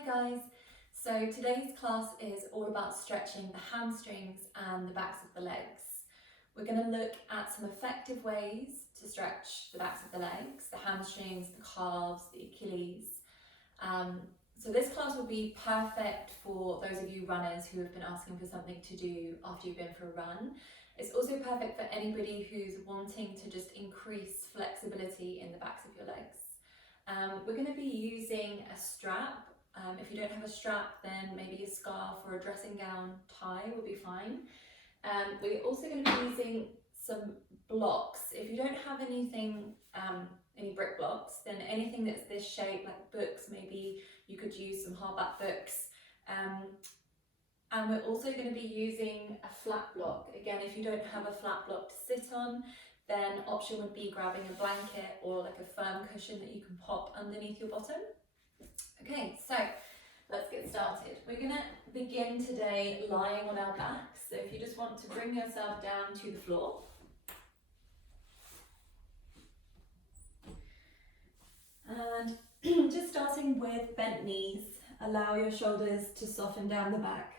Hi guys, so today's class is all about stretching the hamstrings and the backs of the legs. We're going to look at some effective ways to stretch the backs of the legs, the hamstrings, the calves, the Achilles. So this class will be perfect for those of you runners who have been asking for something to do after you've been for a run. It's also perfect for anybody who's wanting to just increase flexibility in the backs of your legs. We're going to be using a strap. If you don't have a strap, then maybe a scarf or a dressing gown tie will be fine. We're also going to be using some blocks. If you don't have anything, any brick blocks, then anything that's this shape, like books, maybe you could use some hardback books. And we're also going to be using a flat block. Again, if you don't have a flat block to sit on, then option would be grabbing a blanket or like a firm cushion that you can pop underneath your bottom. Okay, so let's get started. We're going to begin today lying on our backs. So if you just want to bring yourself down to the floor. And just starting with bent knees, allow your shoulders to soften down the back.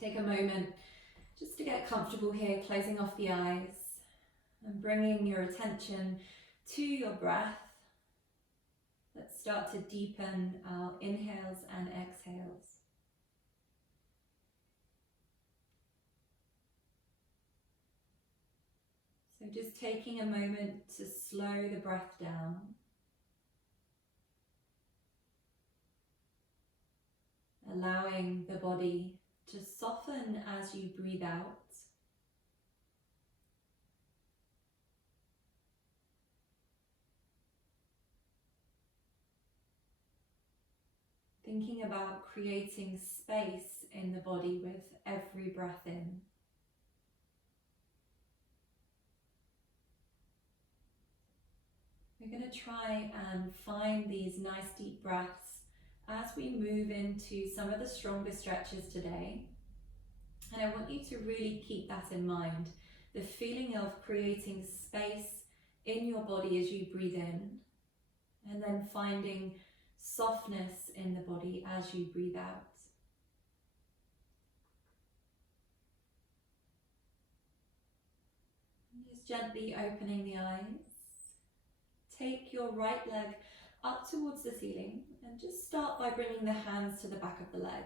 Take a moment just to get comfortable here, closing off the eyes and bringing your attention to your breath. Let's start to deepen our inhales and exhales. So just taking a moment to slow the breath down. Allowing the body to soften as you breathe out. Thinking about creating space in the body with every breath in. We're going to try and find these nice deep breaths as we move into some of the stronger stretches today. And I want you to really keep that in mind, the feeling of creating space in your body as you breathe in, and then finding softness in the body as you breathe out. And just gently opening the eyes. Take your right leg up towards the ceiling and just start by bringing the hands to the back of the leg.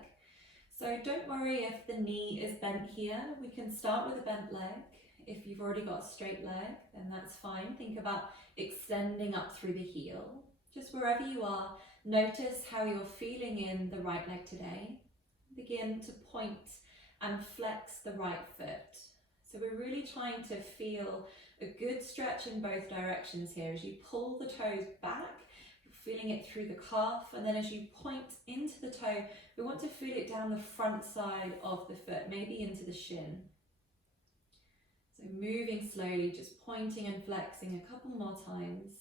So don't worry if the knee is bent here. We can start with a bent leg. If you've already got a straight leg, then that's fine. Think about extending up through the heel. Just wherever you are, notice how you're feeling in the right leg today. Begin to point and flex the right foot. So we're really trying to feel a good stretch in both directions here. As you pull the toes back, you're feeling it through the calf, and then as you point into the toe, we want to feel it down the front side of the foot, maybe into the shin. So moving slowly, just pointing and flexing a couple more times.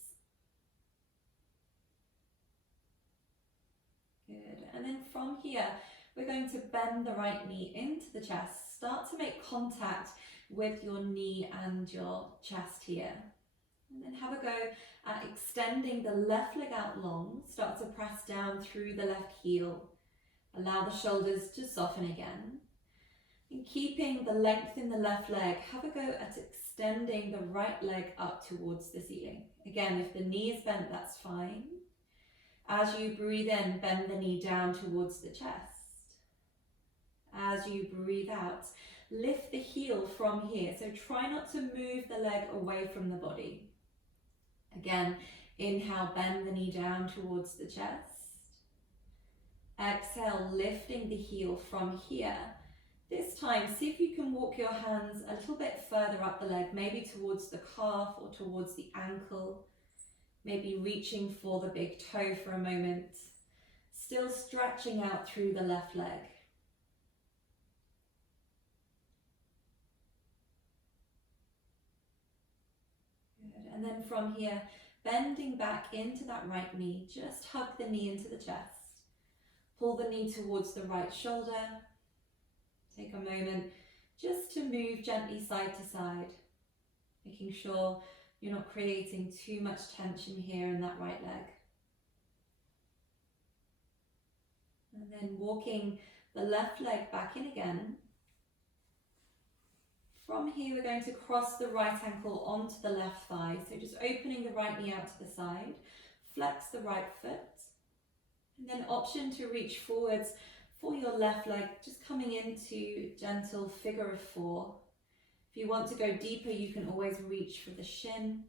Good. And then from here, we're going to bend the right knee into the chest. Start to make contact with your knee and your chest here. And then have a go at extending the left leg out long. Start to press down through the left heel. Allow the shoulders to soften again. And keeping the length in the left leg, have a go at extending the right leg up towards the ceiling. Again, if the knee is bent, that's fine. As you breathe in, bend the knee down towards the chest. As you breathe out, lift the heel from here. So try not to move the leg away from the body. Again, inhale, bend the knee down towards the chest. Exhale, lifting the heel from here. This time, see if you can walk your hands a little bit further up the leg, maybe towards the calf or towards the ankle. Maybe reaching for the big toe for a moment. Still stretching out through the left leg. Good. And then from here, bending back into that right knee. Just hug the knee into the chest. Pull the knee towards the right shoulder. Take a moment just to move gently side to side. Making sure you're not creating too much tension here in that right leg. And then walking the left leg back in again. From here, we're going to cross the right ankle onto the left thigh. So just opening the right knee out to the side, flex the right foot, and then option to reach forwards for your left leg, just coming into gentle figure of 4. If you want to go deeper, you can always reach for the shin.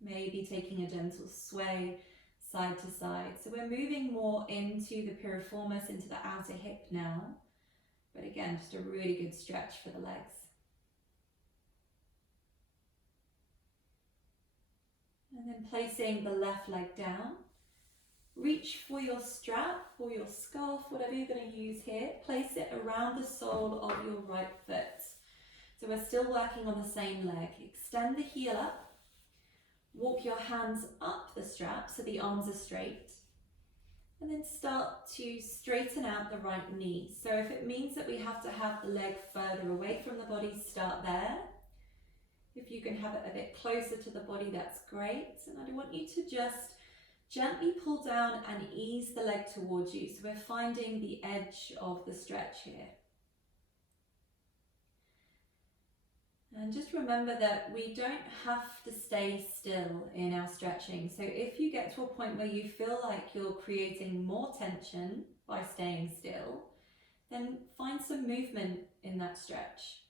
Maybe taking a gentle sway side to side. So we're moving more into the piriformis, into the outer hip now. But again, just a really good stretch for the legs. And then placing the left leg down. Reach for your strap or your scarf, whatever you're going to use here. Place it around the sole of your right foot. So we're still working on the same leg. Extend the heel up. Walk your hands up the strap so the arms are straight. And then start to straighten out the right knee. So if it means that we have to have the leg further away from the body, start there. If you can have it a bit closer to the body, that's great. And I want you to just gently pull down and ease the leg towards you. So we're finding the edge of the stretch here. And just remember that we don't have to stay still in our stretching. So if you get to a point where you feel like you're creating more tension by staying still, then find some movement in that stretch.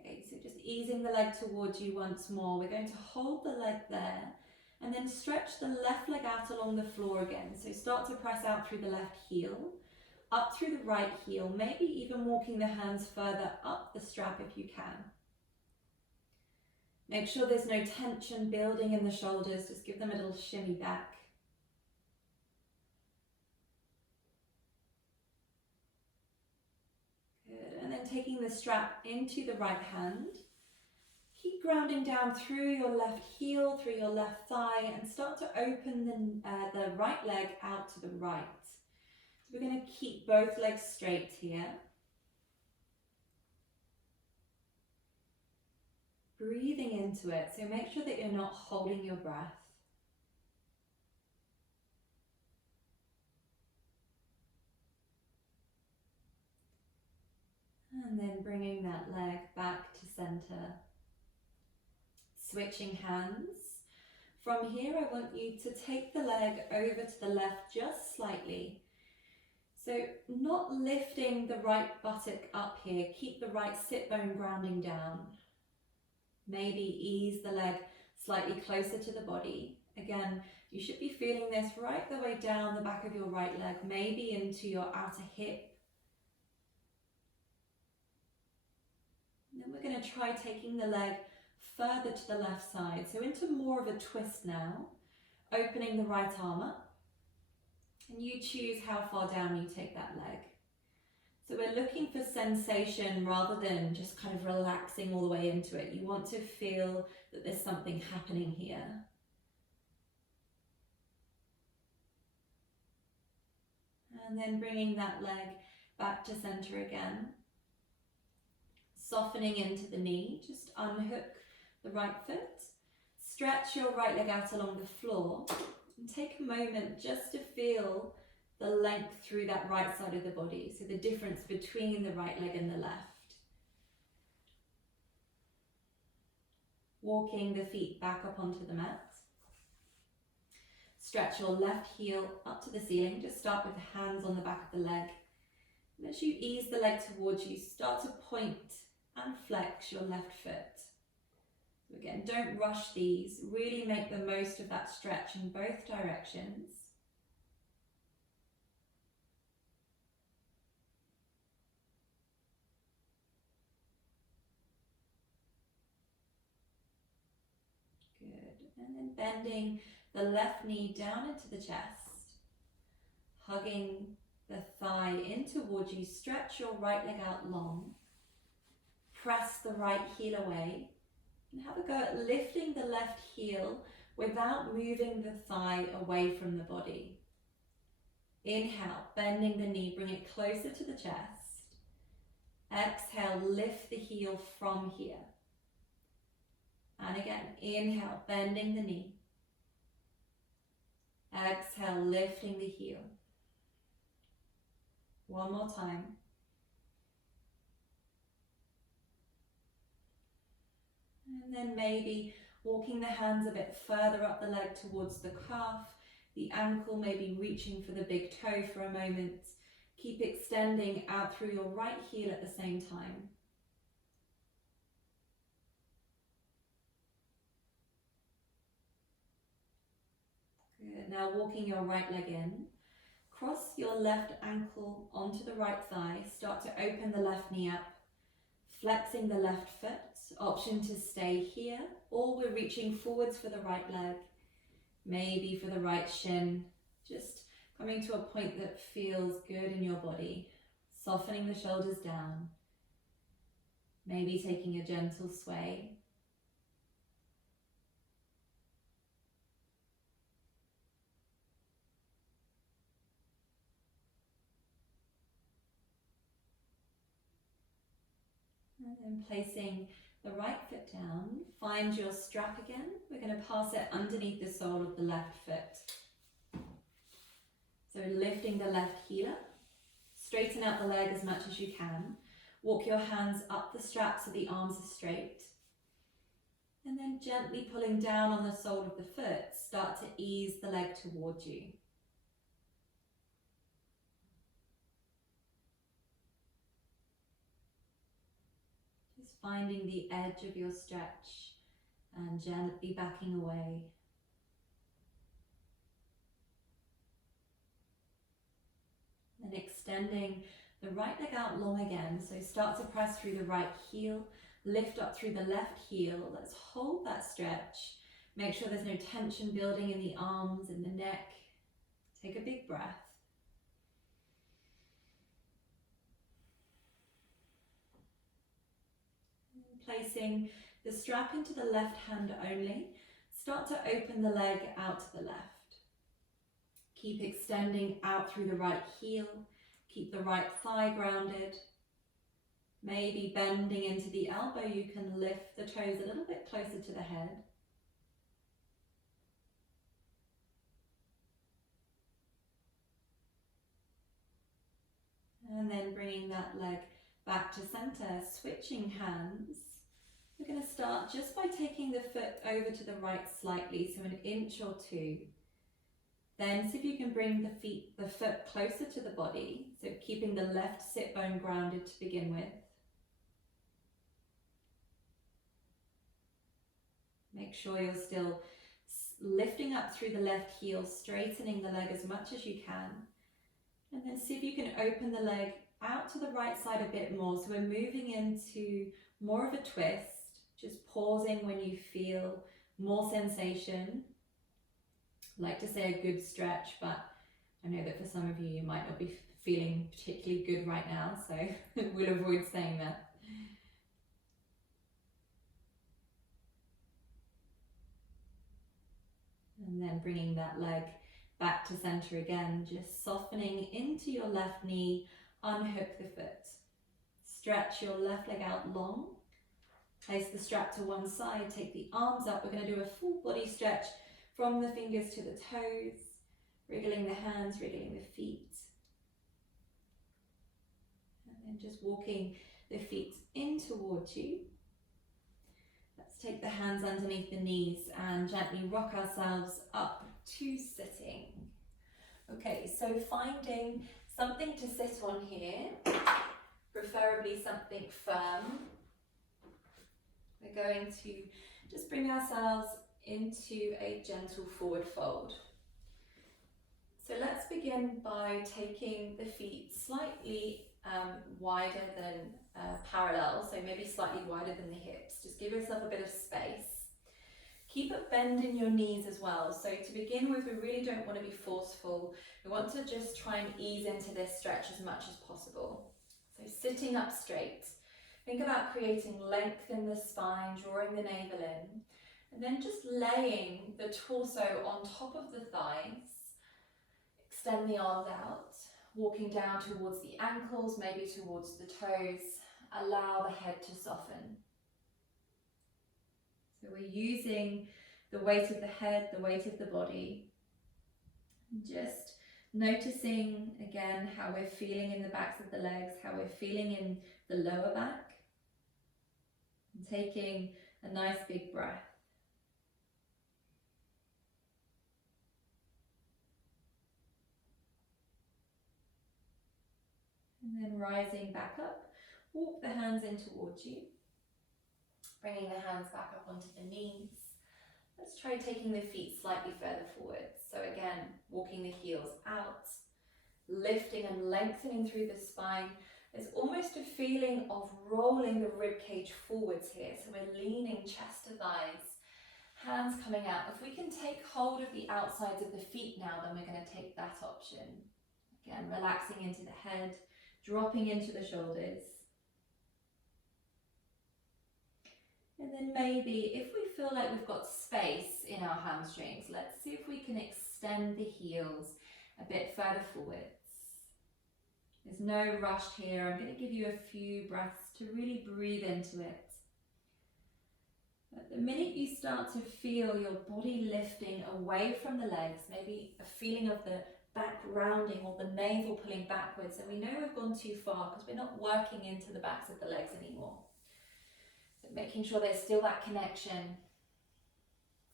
Okay, so just easing the leg towards you once more. We're going to hold the leg there and then stretch the left leg out along the floor again. So start to press out through the left heel, up through the right heel, maybe even walking the hands further up the strap if you can. Make sure there's no tension building in the shoulders, just give them a little shimmy back. Good, and then taking the strap into the right hand. Keep grounding down through your left heel, through your left thigh, and start to open the right leg out to the right. We're going to keep both legs straight here. Breathing into it, so make sure that you're not holding your breath. And then bringing that leg back to center. Switching hands. From here, I want you to take the leg over to the left just slightly. So not lifting the right buttock up here, keep the right sit bone grounding down. Maybe ease the leg slightly closer to the body. Again, you should be feeling this right the way down the back of your right leg, maybe into your outer hip. And then we're going to try taking the leg further to the left side, so into more of a twist now, opening the right arm up. And you choose how far down you take that leg. So we're looking for sensation rather than just kind of relaxing all the way into it. You want to feel that there's something happening here. And then bringing that leg back to center again. Softening into the knee, just unhook the right foot. Stretch your right leg out along the floor. And take a moment just to feel the length through that right side of the body. So the difference between the right leg and the left. Walking the feet back up onto the mat. Stretch your left heel up to the ceiling. Just start with the hands on the back of the leg. And as you ease the leg towards you, start to point and flex your left foot. Again, don't rush these, really make the most of that stretch in both directions. Good, and then bending the left knee down into the chest, hugging the thigh in towards you, stretch your right leg out long, press the right heel away. And have a go at lifting the left heel without moving the thigh away from the body. Inhale, bending the knee, bring it closer to the chest. Exhale, lift the heel from here. And again, inhale, bending the knee. Exhale, lifting the heel. One more time. And then maybe walking the hands a bit further up the leg towards the calf, the ankle, maybe reaching for the big toe for a moment. Keep extending out through your right heel at the same time. Good. Now walking your right leg in. Cross your left ankle onto the right thigh. Start to open the left knee up. Flexing the left foot. Option to stay here, or we're reaching forwards for the right leg. Maybe for the right shin. Just coming to a point that feels good in your body. Softening the shoulders down. Maybe taking a gentle sway. And then placing the right foot down, find your strap again. We're going to pass it underneath the sole of the left foot. So lifting the left heel up, straighten out the leg as much as you can. Walk your hands up the strap so the arms are straight. And then gently pulling down on the sole of the foot, start to ease the leg towards you. Just finding the edge of your stretch and gently backing away. And extending the right leg out long again. So start to press through the right heel, lift up through the left heel. Let's hold that stretch. Make sure there's no tension building in the arms and the neck. Take a big breath. Placing the strap into the left hand only, start to open the leg out to the left. Keep extending out through the right heel, keep the right thigh grounded. Maybe bending into the elbow, you can lift the toes a little bit closer to the head. And then bringing that leg back to center, switching hands. We're going to start just by taking the foot over to the right slightly, so an inch or two. Then see if you can bring the foot closer to the body, so keeping the left sit bone grounded to begin with. Make sure you're still lifting up through the left heel, straightening the leg as much as you can. And then see if you can open the leg out to the right side a bit more. So we're moving into more of a twist, just pausing when you feel more sensation. I like to say a good stretch, but I know that for some of you, you might not be feeling particularly good right now, so we'll avoid saying that. And then bringing that leg back to center again, just softening into your left knee, unhook the foot. Stretch your left leg out long. Place the strap to one side, take the arms up. We're going to do a full body stretch from the fingers to the toes, wriggling the hands, wriggling the feet. And then just walking the feet in towards you. Let's take the hands underneath the knees and gently rock ourselves up to sitting. Okay, so finding something to sit on here, preferably something firm. We're going to just bring ourselves into a gentle forward fold. So let's begin by taking the feet slightly wider than parallel, so maybe slightly wider than the hips. Just give yourself a bit of space. Keep a bend in your knees as well. So to begin with, we really don't want to be forceful. We want to just try and ease into this stretch as much as possible. So sitting up straight. Think about creating length in the spine, drawing the navel in, and then just laying the torso on top of the thighs. Extend the arms out, walking down towards the ankles, maybe towards the toes. Allow the head to soften. So we're using the weight of the head, the weight of the body, Just noticing again how we're feeling in the backs of the legs, how we're feeling in the lower back. And taking a nice big breath. And then rising back up, walk the hands in towards you. Bringing the hands back up onto the knees. Let's try taking the feet slightly further forward. So again, walking the heels out, lifting and lengthening through the spine. There's almost a feeling of rolling the rib cage forwards here. So we're leaning chest to thighs, hands coming out. If we can take hold of the outsides of the feet now, then we're going to take that option. Again, relaxing into the head, dropping into the shoulders. And then maybe if we feel like we've got space in our hamstrings, let's see if we can extend the heels a bit further forwards. There's no rush here. I'm going to give you a few breaths to really breathe into it. At the minute you start to feel your body lifting away from the legs, maybe a feeling of the back rounding or the navel pulling backwards, and we know we've gone too far because we're not working into the backs of the legs anymore. So making sure there's still that connection.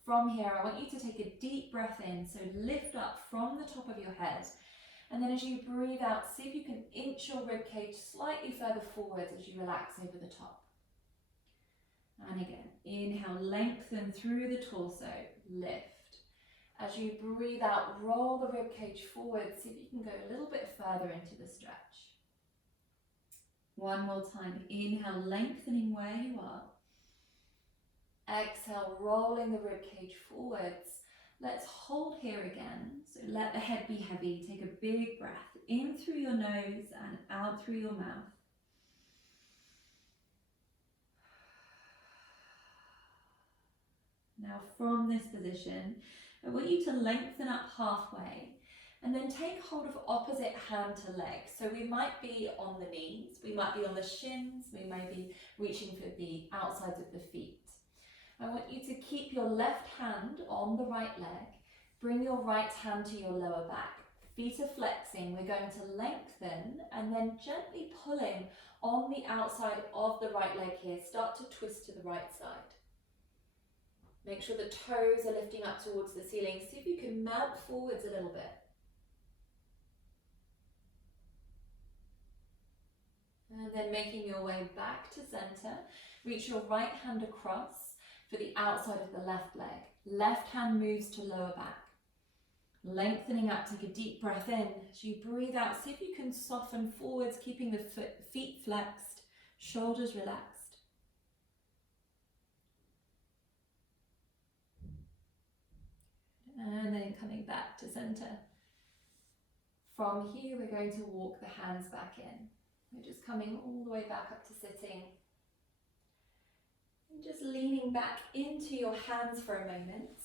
From here, I want you to take a deep breath in, so lift up from the top of your head. And then as you breathe out, see if you can inch your ribcage slightly further forwards as you relax over the top. And again, inhale, lengthen through the torso, lift. As you breathe out, roll the ribcage forward, see if you can go a little bit further into the stretch. One more time, inhale, lengthening where you are. Exhale, rolling the ribcage forwards. Let's hold here again. So let the head be heavy. Take a big breath in through your nose and out through your mouth. Now from this position, I want you to lengthen up halfway and then take hold of opposite hand to leg. So we might be on the knees, we might be on the shins, we may be reaching for the outsides of the feet. I want you to keep your left hand on the right leg. Bring your right hand to your lower back. Feet are flexing. We're going to lengthen and then gently pulling on the outside of the right leg here. Start to twist to the right side. Make sure the toes are lifting up towards the ceiling. See if you can melt forwards a little bit. And then making your way back to center. Reach your right hand across for the outside of the left leg. Left hand moves to lower back. Lengthening up, take a deep breath in. As you breathe out, see if you can soften forwards, keeping the feet flexed, shoulders relaxed. And then coming back to center. From here, we're going to walk the hands back in. We're just coming all the way back up to sitting. And just leaning back into your hands for a moment.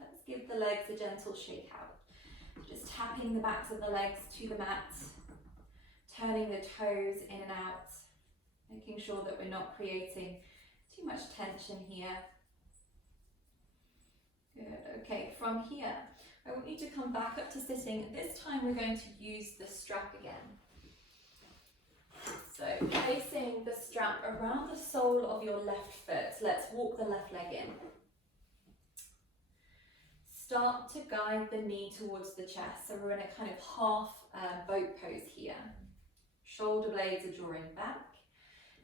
Let's give the legs a gentle shake out. Just tapping the backs of the legs to the mat. Turning the toes in and out. Making sure that we're not creating too much tension here. Good, okay, from here, I want you to come back up to sitting. This time we're going to use the strap again. So placing the strap around the sole of your left foot. Let's walk the left leg in. Start to guide the knee towards the chest. So we're in a kind of half boat pose here. Shoulder blades are drawing back.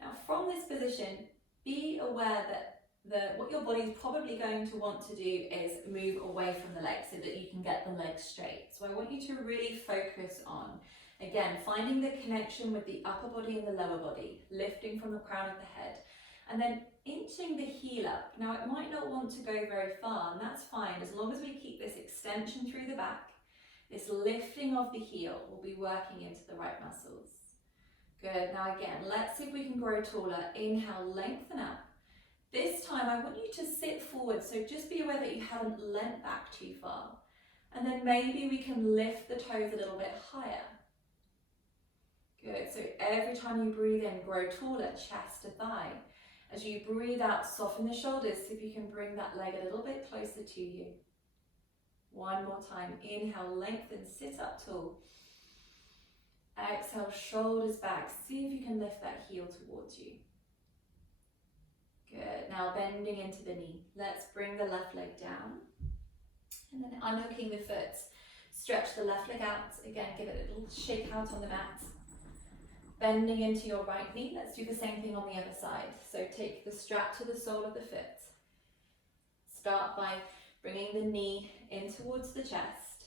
Now from this position, be aware that what your body's probably going to want to do is move away from the legs so that you can get the legs straight. So I want you to really focus on, again, finding the connection with the upper body and the lower body, lifting from the crown of the head, and then inching the heel up. Now it might not want to go very far, and that's fine, as long as we keep this extension through the back. This lifting of the heel will be working into the right muscles. Good, now again, let's see if we can grow taller. Inhale, lengthen up. This time I want you to sit forward, so just be aware that you haven't leant back too far. And then maybe we can lift the toes a little bit higher. Good, so every time you breathe in, grow taller, chest to thigh. As you breathe out, soften the shoulders, see if you can bring that leg a little bit closer to you. One more time. Inhale, lengthen, sit up tall. Exhale, shoulders back. See if you can lift that heel towards you. Good. Now bending into the knee. Let's bring the left leg down. And then unhooking the foot. Stretch the left leg out. Again, give it a little shake out on the mat. Bending into your right knee. Let's do the same thing on the other side. So take the strap to the sole of the foot. Start by bringing the knee in towards the chest.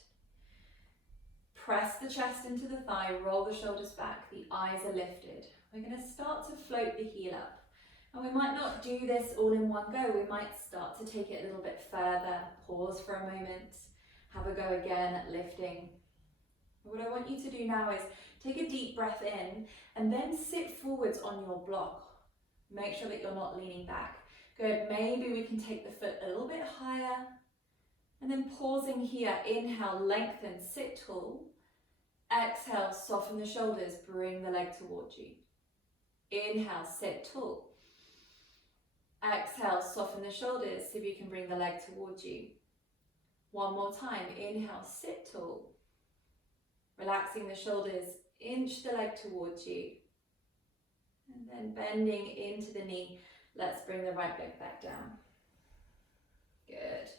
Press the chest into the thigh, roll the shoulders back, the eyes are lifted. We're going to start to float the heel up. And we might not do this all in one go. We might start to take it a little bit further, pause for a moment, have a go again at lifting. What I want you to do now is take a deep breath in and then sit forwards on your block. Make sure that you're not leaning back. Good, maybe we can take the foot a little bit higher. And then pausing here, inhale, lengthen, sit tall. Exhale, soften the shoulders, bring the leg towards you. Inhale, sit tall. Exhale, soften the shoulders, see if you can bring the leg towards you. One more time, inhale, sit tall. Relaxing the shoulders, inch the leg towards you. And then bending into the knee, let's bring the right leg back down. Good.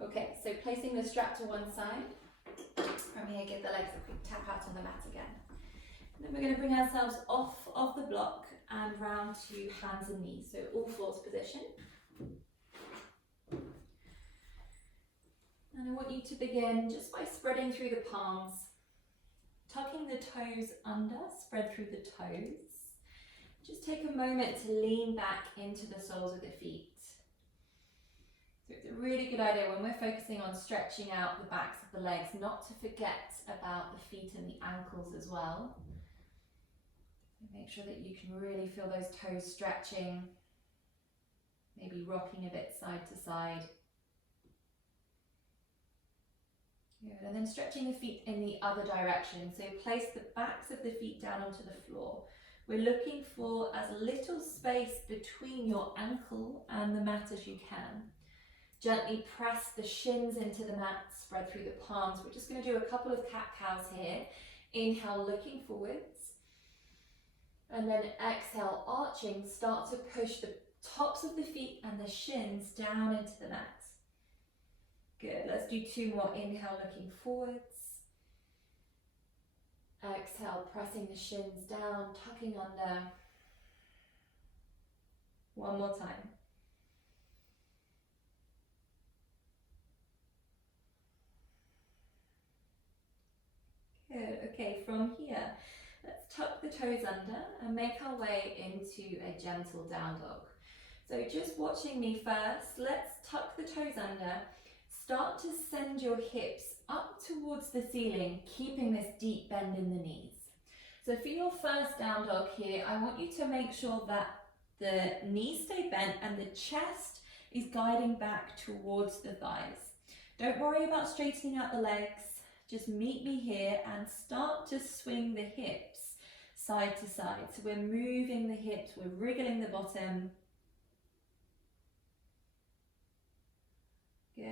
Okay, so placing the strap to one side. From here, give the legs a quick tap out on the mat again. And then we're going to bring ourselves off of the block and round to hands and knees. So all fours position. And I want you to begin just by spreading through the palms, tucking the toes under, spread through the toes. Just take a moment to lean back into the soles of the feet. So it's a really good idea when we're focusing on stretching out the backs of the legs, not to forget about the feet and the ankles as well. Make sure that you can really feel those toes stretching, maybe rocking a bit side to side. Good. And then stretching the feet in the other direction. So place the backs of the feet down onto the floor. We're looking for as little space between your ankle and the mat as you can. Gently press the shins into the mat, spread through the palms. We're just going to do a couple of cat-cows here. Inhale, looking forwards. And then exhale, arching. Start to push the tops of the feet and the shins down into the mat. Good. Let's do two more. Inhale, looking forwards. Exhale, pressing the shins down, tucking under. One more time. Good. Okay, from here, let's tuck the toes under and make our way into a gentle down dog. So just watching me first, let's tuck the toes under. Start to send your hips up towards the ceiling, keeping this deep bend in the knees. So for your first down dog here, I want you to make sure that the knees stay bent and the chest is guiding back towards the thighs. Don't worry about straightening out the legs. Just meet me here and start to swing the hips side to side. So we're moving the hips, we're wriggling the bottom. Good.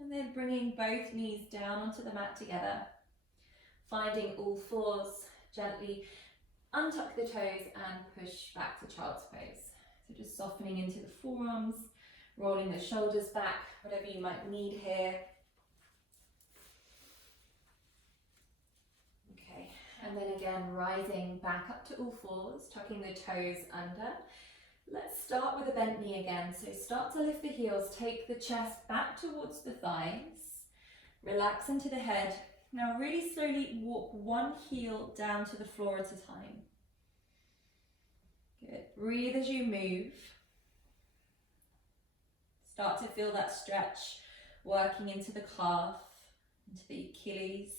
And then bringing both knees down onto the mat together. Finding all fours, gently untuck the toes and push back to child's pose. So just softening into the forearms, rolling the shoulders back, whatever you might need here. Okay, and then again, rising back up to all fours, tucking the toes under. Let's start with a bent knee again. So start to lift the heels, take the chest back towards the thighs, relax into the head. Now really slowly walk one heel down to the floor at a time. Good. Breathe as you move. Start to feel that stretch working into the calf, into the Achilles.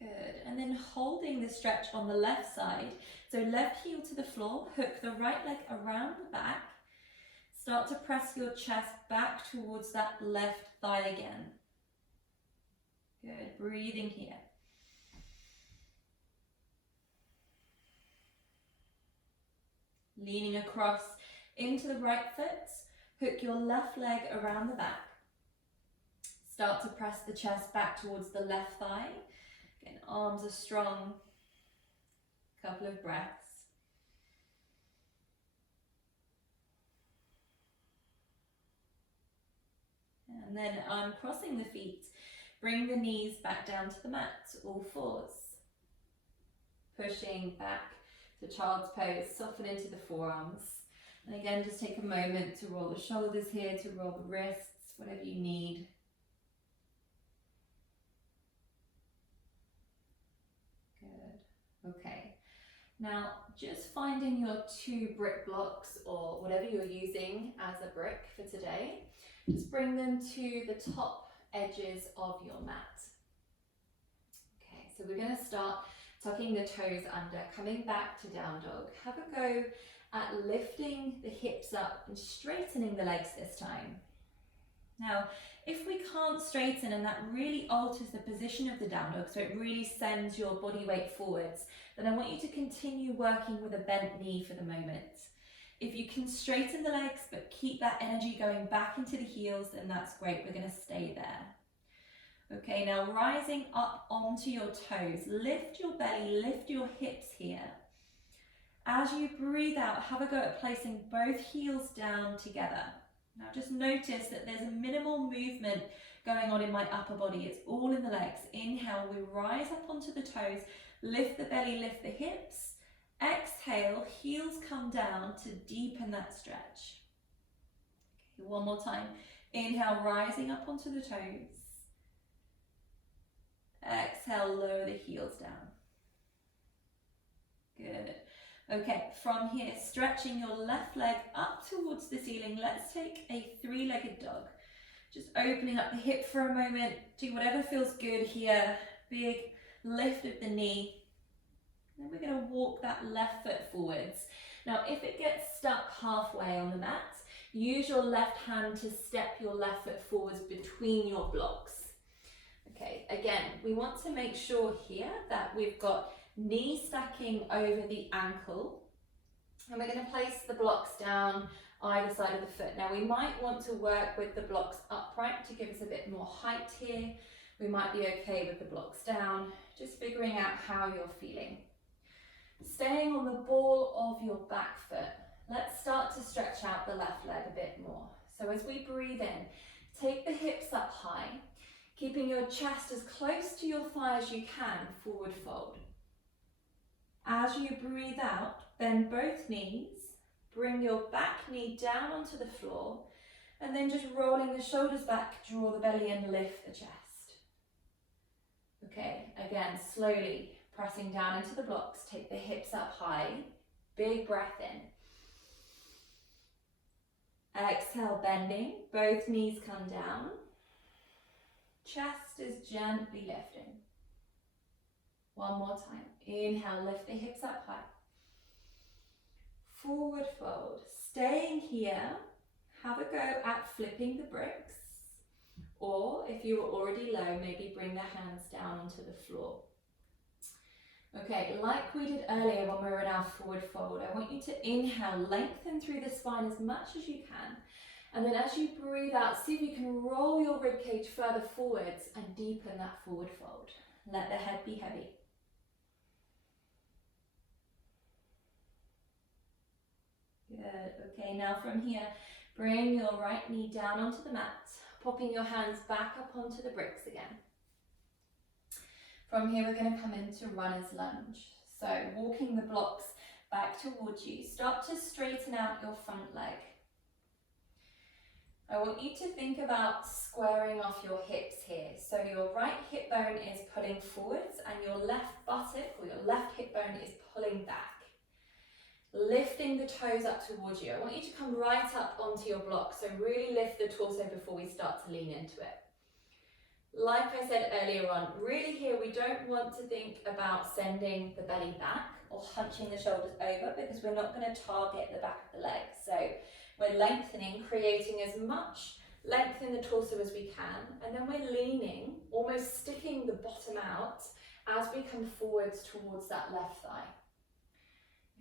Good, and then holding the stretch on the left side. So left heel to the floor, hook the right leg around the back. Start to press your chest back towards that left thigh again. Good, breathing here. Leaning across into the right foot, hook your left leg around the back. Start to press the chest back towards the left thigh. Again, arms are strong. Couple of breaths. And then uncrossing the feet, bring the knees back down to the mat, all fours. Pushing back to child's pose, soften into the forearms. And again, just take a moment to roll the shoulders here, to roll the wrists, whatever you need. Good. Okay. Now, just finding your 2 brick blocks or whatever you're using as a brick for today. Just bring them to the top edges of your mat. Okay, so we're going to start tucking the toes under, coming back to down dog. Have a go at lifting the hips up and straightening the legs this time. Now, if we can't straighten and that really alters the position of the down dog, so it really sends your body weight forwards, then I want you to continue working with a bent knee for the moment. If you can straighten the legs but keep that energy going back into the heels, then that's great. We're going to stay there. Okay, now rising up onto your toes. Lift your belly, lift your hips here. As you breathe out, have a go at placing both heels down together. Now just notice that there's a minimal movement going on in my upper body. It's all in the legs. Inhale, we rise up onto the toes, lift the belly, lift the hips. Exhale, heels come down to deepen that stretch. Okay, one more time. Inhale, rising up onto the toes. Exhale, lower the heels down. Good. Okay, from here, stretching your left leg up towards the ceiling. Let's take a 3-legged dog. Just opening up the hip for a moment. Do whatever feels good here. Big lift of the knee. Then we're going to walk that left foot forwards. Now, if it gets stuck halfway on the mat, use your left hand to step your left foot forwards between your blocks. Okay, again, we want to make sure here that we've got knee stacking over the ankle. And we're going to place the blocks down either side of the foot. Now, we might want to work with the blocks upright to give us a bit more height here. We might be okay with the blocks down, just figuring out how you're feeling. Staying on the ball of your back foot, let's start to stretch out the left leg a bit more. So as we breathe in, take the hips up high, keeping your chest as close to your thigh as you can, forward fold. As you breathe out, bend both knees, bring your back knee down onto the floor, and then just rolling the shoulders back, draw the belly in, lift the chest. Okay, again, slowly pressing down into the blocks, take the hips up high, big breath in. Exhale, bending, both knees come down. Chest is gently lifting. One more time. Inhale, lift the hips up high. Forward fold. Staying here, have a go at flipping the bricks. Or if you were already low, maybe bring the hands down onto the floor. Okay, like we did earlier when we were in our forward fold, I want you to inhale, lengthen through the spine as much as you can. And then as you breathe out, see if you can roll your ribcage further forwards and deepen that forward fold. Let the head be heavy. Good. Okay, now from here, bring your right knee down onto the mat, popping your hands back up onto the bricks again. From here, we're going to come into runner's lunge. So walking the blocks back towards you. Start to straighten out your front leg. I want you to think about squaring off your hips here. So your right hip bone is pulling forwards and your left buttock or your left hip bone is pulling back. Lifting the toes up towards you. I want you to come right up onto your block. So really lift the torso before we start to lean into it. Like I said earlier on, really here we don't want to think about sending the belly back or hunching the shoulders over because we're not going to target the back of the leg. So we're lengthening, creating as much length in the torso as we can, and then we're leaning, almost sticking the bottom out as we come forwards towards that left thigh.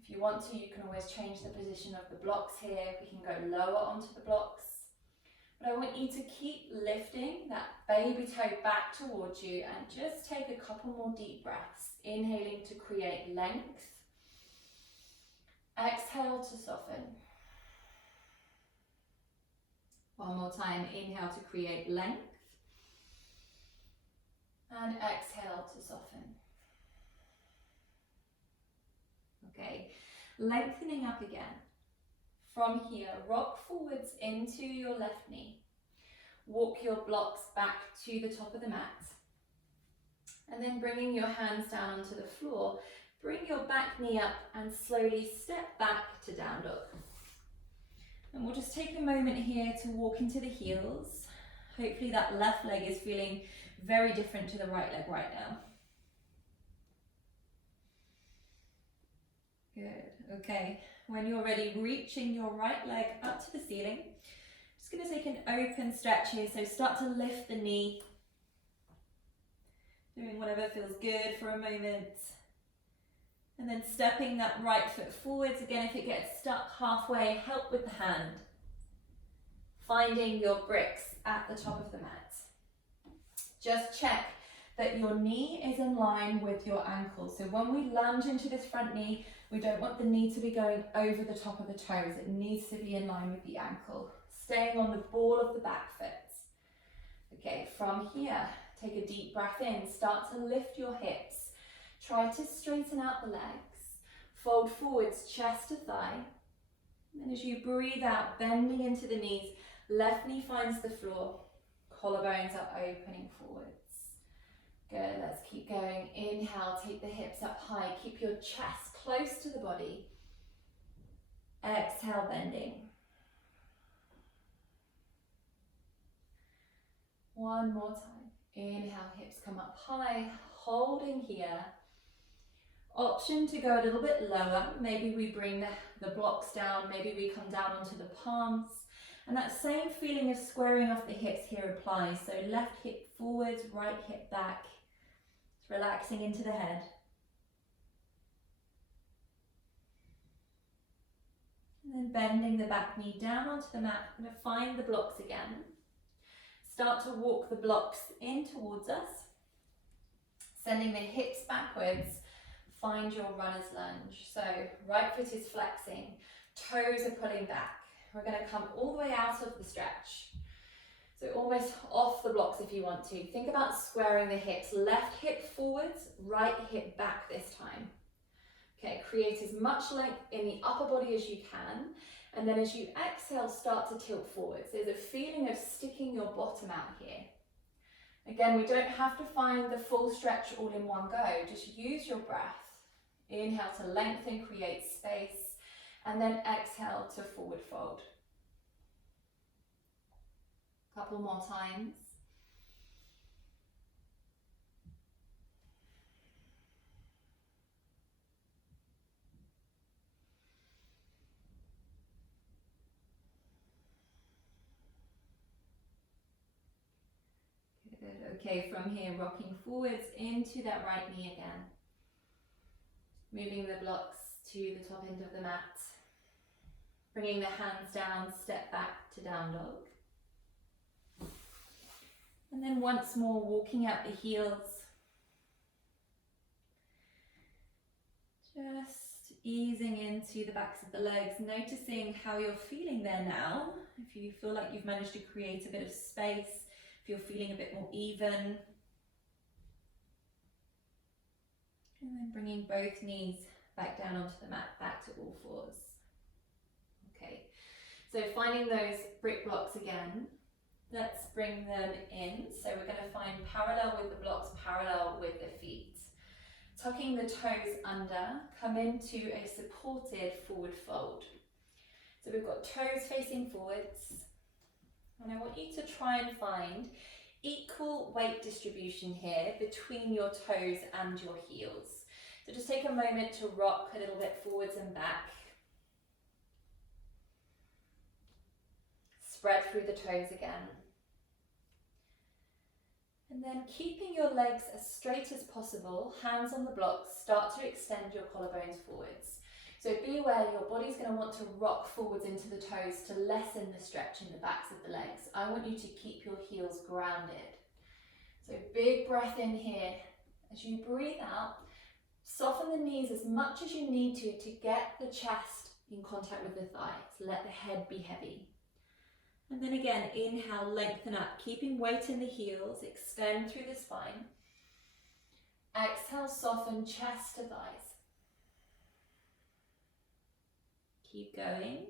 If you want to, you can always change the position of the blocks here. We can go lower onto the blocks. But I want you to keep lifting that baby toe back towards you and just take a couple more deep breaths. Inhaling to create length. Exhale to soften. One more time, inhale to create length. And exhale to soften. Okay, lengthening up again. From here, rock forwards into your left knee. Walk your blocks back to the top of the mat. And then bringing your hands down onto the floor, bring your back knee up and slowly step back to down dog. And we'll just take a moment here to walk into the heels. Hopefully that left leg is feeling very different to the right leg right now. Good, okay. When you're ready, reaching your right leg up to the ceiling. Just going to take an open stretch here, so start to lift the knee. Doing whatever feels good for a moment. And then stepping that right foot forwards. Again, if it gets stuck halfway, help with the hand. Finding your bricks at the top of the mat. Just check that your knee is in line with your ankle. So when we lunge into this front knee, we don't want the knee to be going over the top of the toes. It needs to be in line with the ankle. Staying on the ball of the back foot. Okay, from here, take a deep breath in. Start to lift your hips. Try to straighten out the legs. Fold forwards, chest to thigh. And then as you breathe out, bending into the knees, left knee finds the floor. Collarbones are opening forwards. Good, let's keep going. Inhale, take the hips up high. Keep your chest close to the body. Exhale, bending. One more time. Inhale, hips come up high. Holding here. Option to go a little bit lower. Maybe we bring the blocks down. Maybe we come down onto the palms. And that same feeling of squaring off the hips here applies. So left hip forwards, right hip back. Relaxing into the head. And then bending the back knee down onto the mat. We're going to find the blocks again. Start to walk the blocks in towards us. Sending the hips backwards. Find your runner's lunge. So right foot is flexing. Toes are pulling back. We're going to come all the way out of the stretch. So almost off the blocks if you want to. Think about squaring the hips. Left hip forwards, right hip back this time. Okay, create as much length in the upper body as you can. And then as you exhale, start to tilt forwards. There's a feeling of sticking your bottom out here. Again, we don't have to find the full stretch all in one go. Just use your breath. Inhale to lengthen, create space. And then exhale to forward fold. Couple more times. Good. Okay, from here, rocking forwards into that right knee again. Moving the blocks to the top end of the mat. Bringing the hands down, step back to down dog. And then once more, walking out the heels. Just easing into the backs of the legs, noticing how you're feeling there now. If you feel like you've managed to create a bit of space, if you're feeling a bit more even. And then bringing both knees back down onto the mat, back to all fours. Okay, so finding those brick blocks again. Let's bring them in. So we're going to find parallel with the blocks, parallel with the feet. Tucking the toes under, come into a supported forward fold. So we've got toes facing forwards. And I want you to try and find equal weight distribution here between your toes and your heels. So just take a moment to rock a little bit forwards and back. Spread through the toes again. And then keeping your legs as straight as possible, hands on the blocks, start to extend your collarbones forwards. So So be aware your body's going to want to rock forwards into the toes to lessen the stretch in the backs of the legs. I want you to keep your heels grounded. So big breath in here. As you breathe out, soften the knees as much as you need to get the chest in contact with the thighs. Let the head be heavy. And then again, inhale, lengthen up, keeping weight in the heels, extend through the spine. Exhale, soften, chest to thighs. Keep going.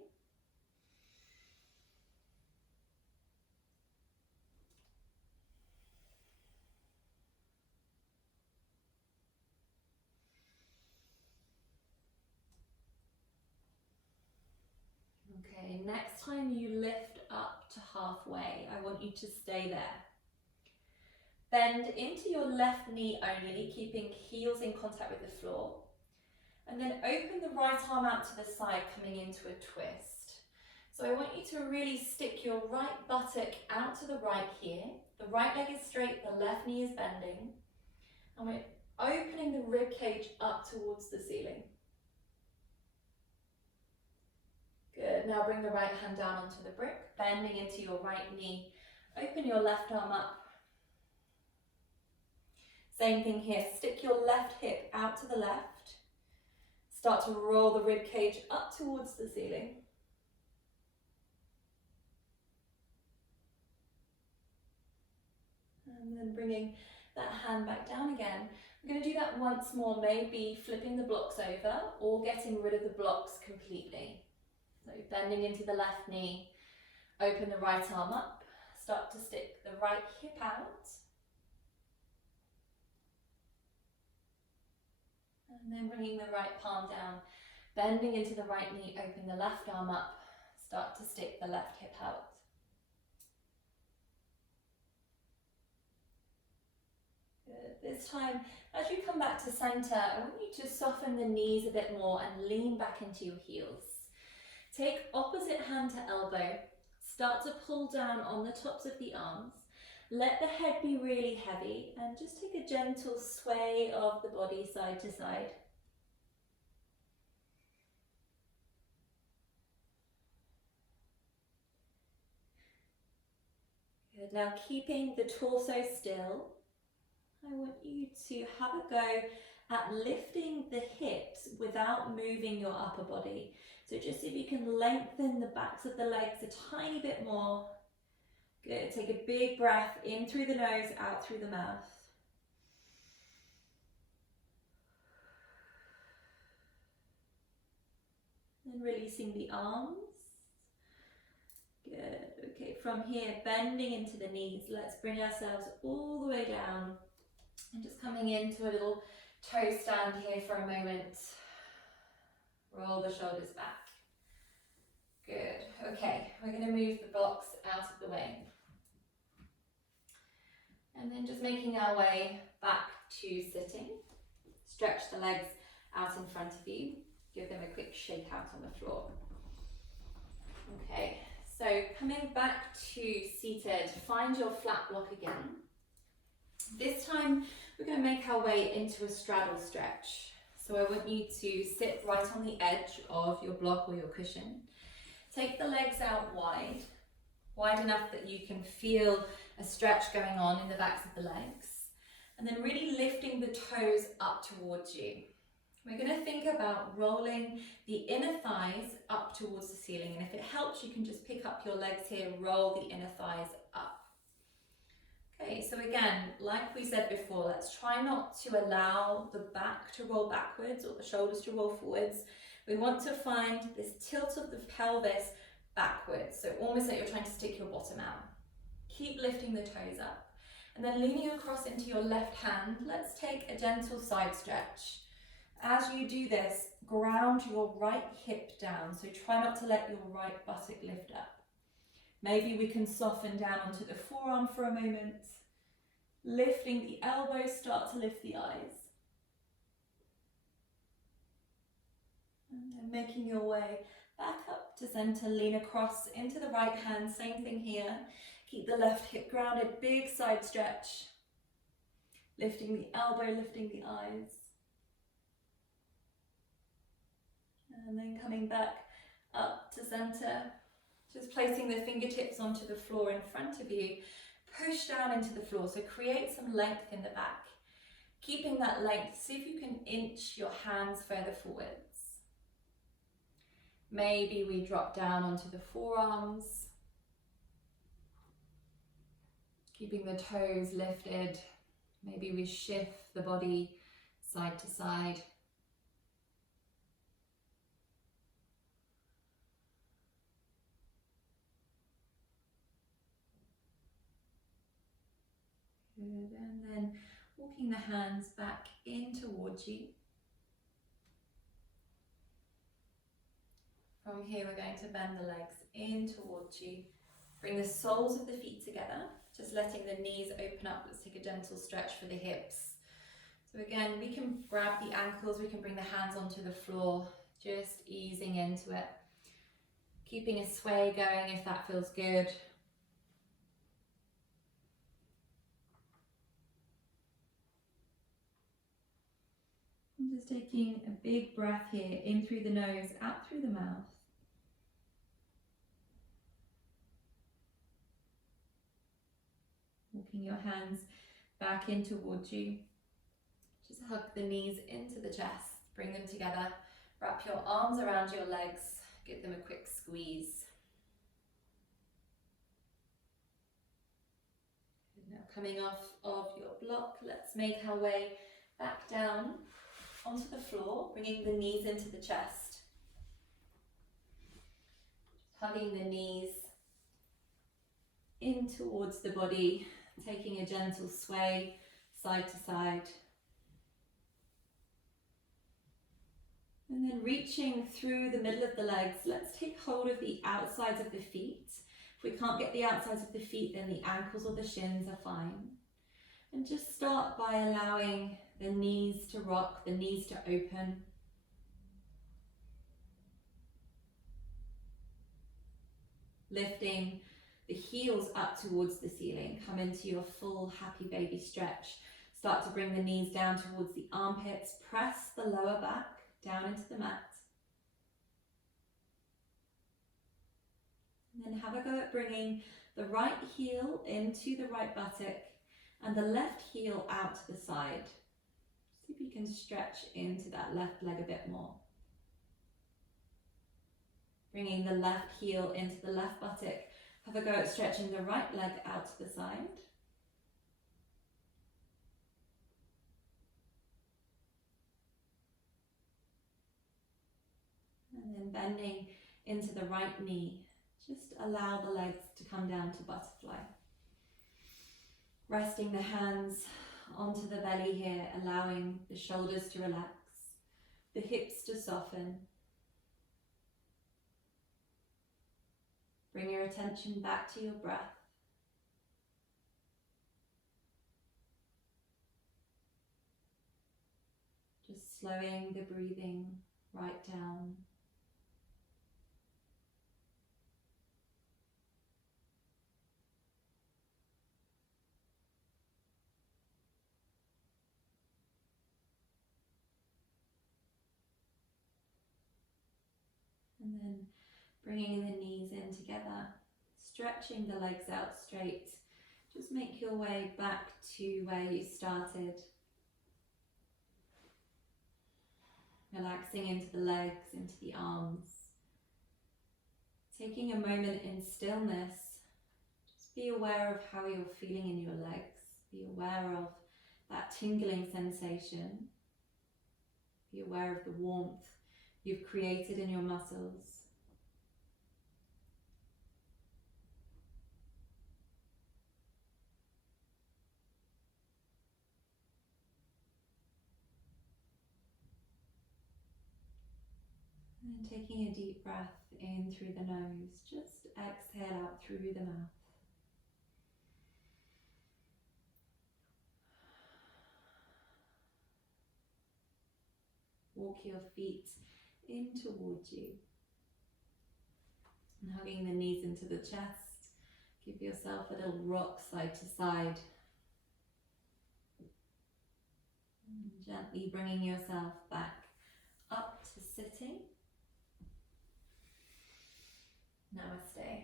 Okay, next time you lift up to halfway, I want you to stay there. Bend into your left knee only, keeping heels in contact with the floor. And then open the right arm out to the side, coming into a twist. So I want you to really stick your right buttock out to the right here. The right leg is straight, the left knee is bending. And we're opening the rib cage up towards the ceiling. Good, now bring the right hand down onto the brick, bending into your right knee. Open your left arm up. Same thing here, stick your left hip out to the left. Start to roll the rib cage up towards the ceiling. And then bringing that hand back down again. We're going to do that once more, maybe flipping the blocks over or getting rid of the blocks completely. So bending into the left knee, open the right arm up, start to stick the right hip out. And then bringing the right palm down, bending into the right knee, open the left arm up, start to stick the left hip out. Good. This time, as you come back to center, I want you to soften the knees a bit more and lean back into your heels. Take opposite hand to elbow, start to pull down on the tops of the arms. Let the head be really heavy and just take a gentle sway of the body side to side. Good. Now keeping the torso still, I want you to have a go at lifting the hips without moving your upper body. So just if you can lengthen the backs of the legs a tiny bit more. Good, take a big breath in through the nose, out through the mouth. And releasing the arms. Good, okay, from here, bending into the knees. Let's bring ourselves all the way down. And just coming into a little toe stand here for a moment. Roll the shoulders back. Good, okay, we're going to move the blocks out of the way. And then just making our way back to sitting. Stretch the legs out in front of you. Give them a quick shake out on the floor. Okay, so coming back to seated, find your flat block again. This time we're going to make our way into a straddle stretch. So I want you to sit right on the edge of your block or your cushion. Take the legs out wide, wide enough that you can feel a stretch going on in the backs of the legs. And then really lifting the toes up towards you. We're going to think about rolling the inner thighs up towards the ceiling. And if it helps, you can just pick up your legs here, roll the inner thighs up. Okay, so again, like we said before, let's try not to allow the back to roll backwards or the shoulders to roll forwards. We want to find this tilt of the pelvis backwards, so almost like you're trying to stick your bottom out. Keep lifting the toes up. And then leaning across into your left hand, let's take a gentle side stretch. As you do this, ground your right hip down, so try not to let your right buttock lift up. Maybe we can soften down onto the forearm for a moment. Lifting the elbows, start to lift the eyes. And then making your way back up to center, lean across into the right hand, same thing here. Keep the left hip grounded, big side stretch. Lifting the elbow, lifting the eyes. And then coming back up to center. Just placing the fingertips onto the floor in front of you. Push down into the floor, so create some length in the back. Keeping that length, see if you can inch your hands further forwards. Maybe we drop down onto the forearms. Keeping the toes lifted. Maybe we shift the body side to side. Good, and then walking the hands back in towards you. From here we're going to bend the legs in towards you. Bring the soles of the feet together, just letting the knees open up. Let's take a gentle stretch for the hips. So again, we can grab the ankles, we can bring the hands onto the floor, just easing into it. Keeping a sway going if that feels good. And just taking a big breath here, in through the nose, out through the mouth. Walking your hands back in towards you. Just hug the knees into the chest, bring them together. Wrap your arms around your legs, give them a quick squeeze. And now coming off of your block, let's make our way back down onto the floor, bringing the knees into the chest. Hugging the knees in towards the body, taking a gentle sway side to side. And then reaching through the middle of the legs, let's take hold of the outsides of the feet. If we can't get the outsides of the feet, then the ankles or the shins are fine. And just start by allowing the knees to rock, the knees to open. Lifting the heels up towards the ceiling. Come into your full happy baby stretch. Start to bring the knees down towards the armpits. Press the lower back down into the mat. And then have a go at bringing the right heel into the right buttock and the left heel out to the side. See if you can stretch into that left leg a bit more. Bringing the left heel into the left buttock. Have a go at stretching the right leg out to the side. And then bending into the right knee. Just allow the legs to come down to butterfly. Resting the hands onto the belly here, allowing the shoulders to relax, the hips to soften. Bring your attention back to your breath. Just slowing the breathing right down. And then bringing the knees in together, stretching the legs out straight. Just make your way back to where you started. Relaxing into the legs, into the arms. Taking a moment in stillness. Just be aware of how you're feeling in your legs. Be aware of that tingling sensation. Be aware of the warmth you've created in your muscles. And taking a deep breath in through the nose, just exhale out through the mouth. Walk your feet in towards you. And hugging the knees into the chest, give yourself a little rock side to side. And gently bringing yourself back up to sitting. Namaste.